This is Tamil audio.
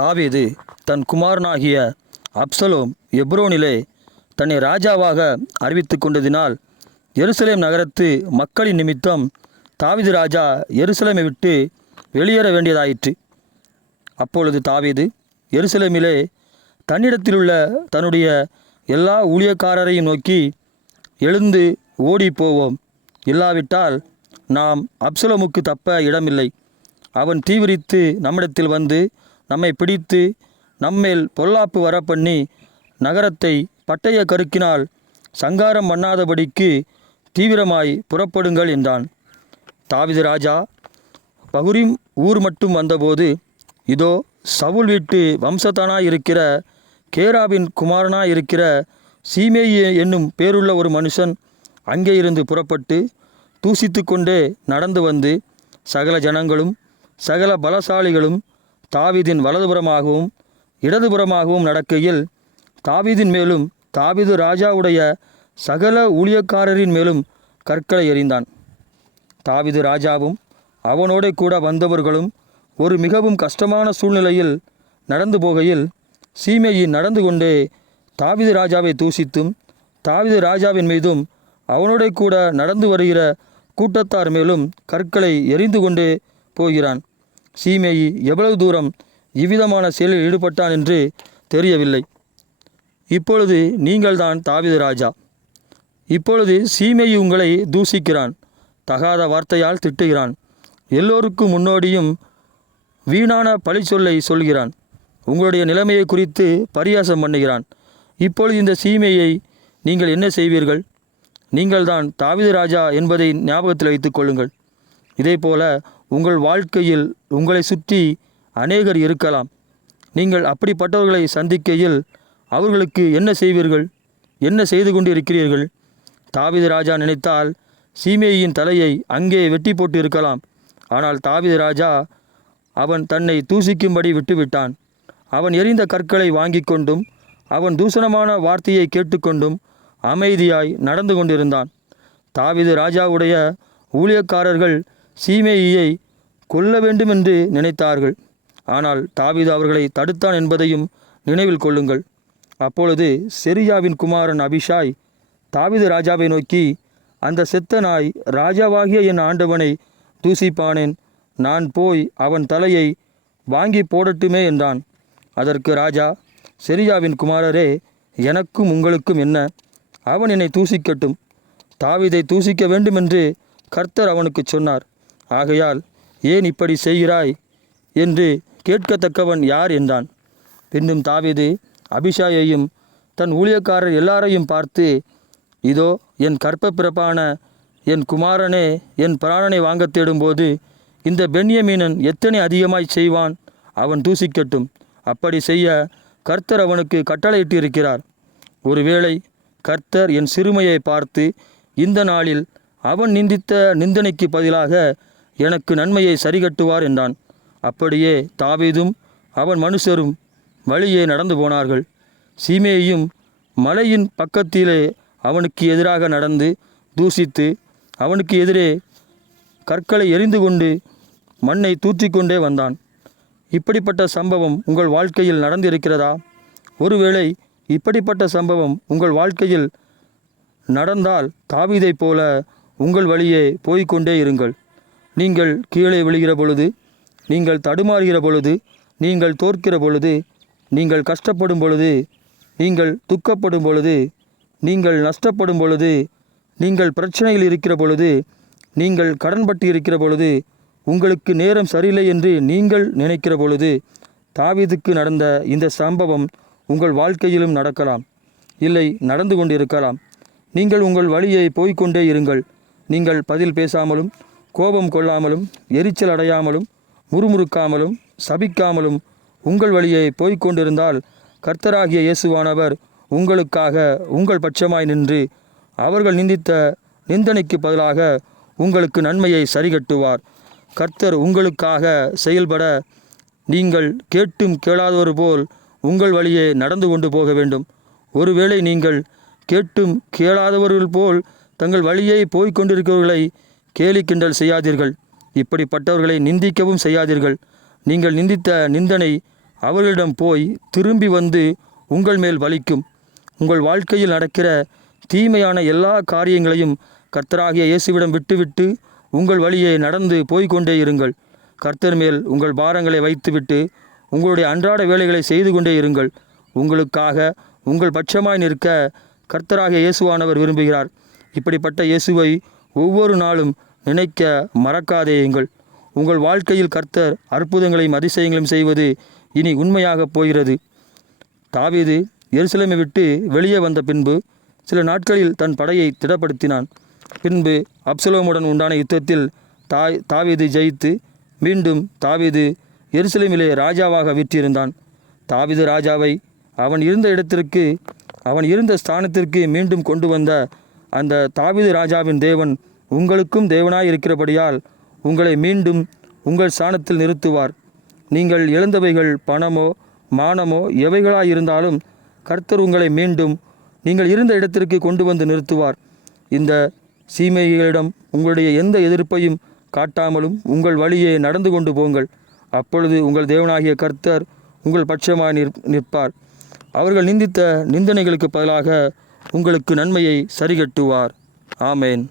தாவீது தன் குமாரனாகிய அப்சலோம் எப்ரோனிலே தன்னை ராஜாவாக அறிவித்து கொண்டதினால் எருசலேம் நகரத்து மக்களின் நிமித்தம் தாவீது ராஜா எருசலேமை விட்டு வெளியேற வேண்டியதாயிற்று. அப்பொழுது தாவீது எருசலேமிலே தன்னிடத்திலுள்ள தன்னுடைய எல்லா ஊழியக்காரரையும் நோக்கி, எழுந்து ஓடி போவோம், இல்லாவிட்டால் நாம் அப்சலோமுக்கு தப்ப இடமில்லை. அவன் தீவிரித்து நம்மிடத்தில் வந்து நம்மை பிடித்து நம்மேல் பொல்லாப்பு வரப்பண்ணி நகரத்தை பட்டய கருக்கினால் சங்காரம் பண்ணாதபடிக்கு தீவிரமாய் புறப்படுங்கள் என்றான். தாவீது ராஜா பகுரிம் ஊர் மட்டும் வந்தபோது, இதோ சவுல் வீட்டு வம்சத்தானாயிருக்கிற கேராவின் குமாரனாயிருக்கிற சீமேயி என்னும் பேருள்ள ஒரு மனுஷன் அங்கே இருந்து புறப்பட்டு தூசித்து கொண்டே நடந்து வந்து சகல ஜனங்களும் சகல பலசாலிகளும் தாவீதின் வலதுபுறமாகவும் இடதுபுறமாகவும் நடக்கையில் தாவீதின் மேலும் தாவீது ராஜாவுடைய சகல ஊழியக்காரரின் மேலும் கற்களை எறிந்தான். தாவீது ராஜாவும் அவனோட கூட வந்தவர்களும் ஒரு மிகவும் கஷ்டமான சூழ்நிலையில் நடந்து போகையில் சீமேயி நடந்து கொண்டே தாவீது ராஜாவை தூசித்தும் தாவீது ராஜாவின் மீதும் அவனோட கூட நடந்து வருகிற கூட்டத்தார் மேலும் கற்களை எறிந்து கொண்டே போகிறான். சீமேயி எவ்வளவு தூரம் இவ்விதமான செயலில் ஈடுபட்டான் என்று தெரியவில்லை. இப்பொழுது நீங்கள்தான் தாவீது ராஜா. இப்பொழுது சீமேயி உங்களை தூசிக்கிறான், தகாத வார்த்தையால் திட்டுகிறான், எல்லோருக்கும் முன்னோடியும் வீணான பழி சொல்லை சொல்கிறான், உங்களுடைய நிலைமையை குறித்து பரியாசம் பண்ணுகிறான். இப்பொழுது இந்த சீமேயை நீங்கள் என்ன செய்வீர்கள்? நீங்கள்தான் தாவீது ராஜா என்பதை ஞாபகத்தில் வைத்து கொள்ளுங்கள். இதேபோல உங்கள் வாழ்க்கையில் உங்களை சுற்றி அநேகர் இருக்கலாம். நீங்கள் அப்படிப்பட்டவர்களை சந்திக்கையில் அவர்களுக்கு என்ன செய்வீர்கள்? என்ன செய்து கொண்டு இருக்கிறீர்கள்? தாவீது ராஜா நினைத்தால் சீமேயின் தலையை அங்கே வெட்டி போட்டு இருக்கலாம். ஆனால் தாவீது ராஜா அவன் தன்னை தூசிக்கும்படி விட்டுவிட்டான். அவன் எறிந்த கற்களை வாங்கி கொண்டும் அவன் தூஷணமான வார்த்தையை கேட்டுக்கொண்டும் அமைதியாய் நடந்து கொண்டிருந்தான். தாவீது ராஜாவுடைய ஊழியக்காரர்கள் சீமேயியை கொல்ல வேண்டுமென்று நினைத்தார்கள். ஆனால் தாவீது அவர்களை தடுத்தான் என்பதையும் நினைவில் கொள்ளுங்கள். அப்பொழுது செரியாவின் குமாரன் அபிஷாய் தாவீது ராஜாவை நோக்கி, அந்த செத்த நாய் ராஜாவாகிய என் ஆண்டவனை தூசிப்பானேன், நான் போய் அவன் தலையை வாங்கி போடட்டுமே என்றான். அதற்கு ராஜா, செரியாவின் குமாரரே, எனக்கும் உங்களுக்கும் என்ன? அவன் என்னை தூசிக்கட்டும். தாவீதை தூசிக்க வேண்டுமென்று கர்த்தர் அவனுக்கு சொன்னார். ஆகையால் ஏன் இப்படி செய்கிறாய் என்று கேட்கத்தக்கவன் யார் என்றான். பின்னும் தாவீது அபிஷாயையும் தன் ஊழியக்காரர் எல்லாரையும் பார்த்து, இதோ என் கற்ப பிறப்பான என் குமாரனே என் பிராணனை வாங்க தேடும்போது இந்த பென்யமீனன் எத்தனை அதிகமாய் செய்வான்? அவன் தூசிக்கட்டும். அப்படி செய்ய கர்த்தர் அவனுக்கு கட்டளையிட்டிருக்கிறார். ஒருவேளை கர்த்தர் என் சிறுமையை பார்த்து இந்த நாளில் அவன் நிந்தித்த நிந்தனைக்கு பதிலாக எனக்கு நன்மையை சரிகட்டுவார் என்றான். அப்படியே தாவீதும் அவன் மனுஷரும் வழியே நடந்து போனார்கள். சீமேயும் மலையின் பக்கத்திலே அவனுக்கு எதிராக நடந்து தூசித்து அவனுக்கு எதிரே கற்களை எறிந்து கொண்டு மண்ணை தூற்றிக்கொண்டே வந்தான். இப்படிப்பட்ட சம்பவம் உங்கள் வாழ்க்கையில் நடந்திருக்கிறதா? ஒருவேளை இப்படிப்பட்ட சம்பவம் உங்கள் வாழ்க்கையில் நடந்தால் தாவீதைப் போல உங்கள் வழியே போய்கொண்டே இருங்கள். நீங்கள் கீழே விழுகிற பொழுது, நீங்கள் தடுமாறுகிற பொழுது, நீங்கள் தோற்கிற பொழுது, நீங்கள் கஷ்டப்படும் பொழுது, நீங்கள் துக்கப்படும் பொழுது, நீங்கள் நஷ்டப்படும் பொழுது, நீங்கள் பிரச்சனையில் இருக்கிற பொழுது, நீங்கள் கடன்பட்டு இருக்கிற பொழுது, உங்களுக்கு நேரம் சரியில்லை என்று நீங்கள் நினைக்கிற பொழுது, தாவீதுக்கு நடந்த இந்த சம்பவம் உங்கள் வாழ்க்கையிலும் நடக்கலாம், இல்லை நடந்து கொண்டிருக்கலாம். நீங்கள் உங்கள் வழியை போய்கொண்டே இருங்கள். நீங்கள் பதில் பேசாமலும் கோபம் கொள்ளாமலும் எரிச்சல் அடையாமலும் முறுமுறுக்காமலும் சபிக்காமலும் உங்கள் வழியை போய்கொண்டிருந்தால் கர்த்தராகிய இயேசுவானவர் உங்களுக்காக உங்கள் பட்சமாய் நின்று அவர்கள் நிந்தித்த நிந்தனைக்கு பதிலாக உங்களுக்கு நன்மையை சரிகட்டுவார். கர்த்தர் உங்களுக்காக செயல்பட நீங்கள் கேட்டும் கேளாதவர் போல் உங்கள் வழியே நடந்து கொண்டு போக வேண்டும். ஒருவேளை நீங்கள் கேட்டும் கேளாதவர்கள் போல் தங்கள் வழியை போய்கொண்டிருக்கிறவர்களை கேலி கிண்டல் செய்யாதீர்கள். இப்படிப்பட்டவர்களை நிந்திக்கவும் செய்யாதீர்கள். நீங்கள் நிந்தித்த நிந்தனை அவர்களிடம் போய் திரும்பி வந்து உங்கள் மேல் பலிக்கும். உங்கள் வாழ்க்கையில் நடக்கிற தீமையான எல்லா காரியங்களையும் கர்த்தராகிய இயேசுவிடம் விட்டுவிட்டு உங்கள் வழியே நடந்து போய்கொண்டே இருங்கள். கர்த்தர் மேல் உங்கள் பாரங்களை வைத்துவிட்டு உங்களுடைய அன்றாட வேலைகளை செய்து கொண்டே இருங்கள். உங்களுக்காக உங்கள் பட்சமாய் நிற்க கர்த்தராகிய இயேசுவானவர் விரும்புகிறார். இப்படிப்பட்ட இயேசுவை ஒவ்வொரு நாளும் நினைக்க மறக்காதேயுங்கள். உங்கள் வாழ்க்கையில் கர்த்தர் அற்புதங்களையும் அதிசயங்களையும் செய்வது இனி உண்மையாக போகிறது. தாவீது எருசலேமை விட்டு வெளியே வந்த பின்பு சில நாட்களில் தன் படையை திடப்படுத்தினான். பின்பு அப்சலோமுடன் உண்டான யுத்தத்தில் தாவீது ஜெயித்து மீண்டும் தாவீது எருசலேமிலே ராஜாவாக வீற்றிருந்தான். தாவீது ராஜாவை அவன் இருந்த இடத்திற்கு, அவன் இருந்த ஸ்தானத்திற்கு மீண்டும் கொண்டு வந்த அந்த தாவீது ராஜாவின் தேவன் உங்களுக்கும் தேவனாய் இருக்கிறபடியால் உங்களை மீண்டும் உங்கள் ஸ்தானத்தில் நிறுத்துவார். நீங்கள் இழந்தவைகள் பணமோ மானமோ எவைகளாயிருந்தாலும் கர்த்தர் உங்களை மீண்டும் நீங்கள் இருந்த இடத்திற்கு கொண்டு வந்து நிறுத்துவார். இந்த சீமைகளிடம் உங்களுடைய எந்த எதிர்ப்பையும் காட்டாமலும் உங்கள் வழியே நடந்து கொண்டு போங்கள். அப்பொழுது உங்கள் தேவனாகிய கர்த்தர் உங்கள் பட்சமாய் நிற்பார். அவர்கள் நிந்தித்த நிந்தனைகளுக்கு பதிலாக உங்களுக்கு நன்மையை சரிகட்டுவார். ஆமேன்.